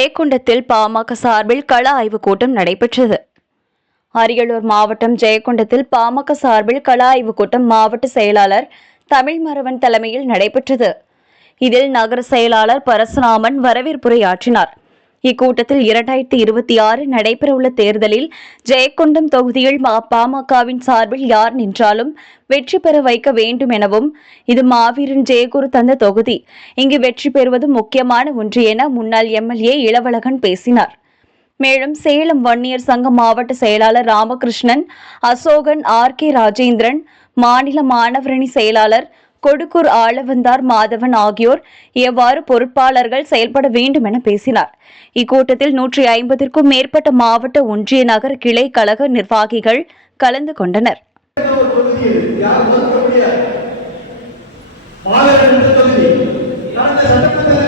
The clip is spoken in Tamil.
ஜெயங்கொண்டத்தில் பாமக சார்பில் கள ஆய்வுக் கூட்டம் நடைபெற்றது. அரியலூர் மாவட்டம் ஜெயங்கொண்டத்தில் பாமக சார்பில் கள ஆய்வுக் கூட்டம் மாவட்ட செயலாளர் தமிழ்மறவன் தலைமையில் நடைபெற்றது. இதில் நகர செயலாளர் பரசுராமன் வரவேற்புரையாற்றினார். இக்கூட்டத்தில் 2026 நடைபெறவுள்ள தேர்தலில் ஜெயங்கொண்டம் தொகுதியில் பாமகவின் சார்பில் யார் நின்றாலும் வெற்றி பெற வைக்க வேண்டும் எனவும், இது மாவீரன் ஜெயகுரு தந்த தொகுதி, இங்கு வெற்றி பெறுவது முக்கியமான ஒன்று என முன்னாள் எம்எல்ஏ இளவழகன் பேசினார். மேலும் சேலம் வன்னியர் சங்க மாவட்ட செயலாளர் ராமகிருஷ்ணன், அசோகன், RK ராஜேந்திரன், மாநில மாணவரணி செயலாளர் கொடுக்கூர் ஆளவந்தார் மாதவன் ஆகியோர் எவ்வாறு பொறுப்பாளர்கள் செயல்பட வேண்டும் என பேசினார். இக்கூட்டத்தில் 150க்கும் மேற்பட்ட மாவட்ட, ஒன்றிய, நகர கிளை கழக நிர்வாகிகள் கலந்து கொண்டனர். மாவட்ட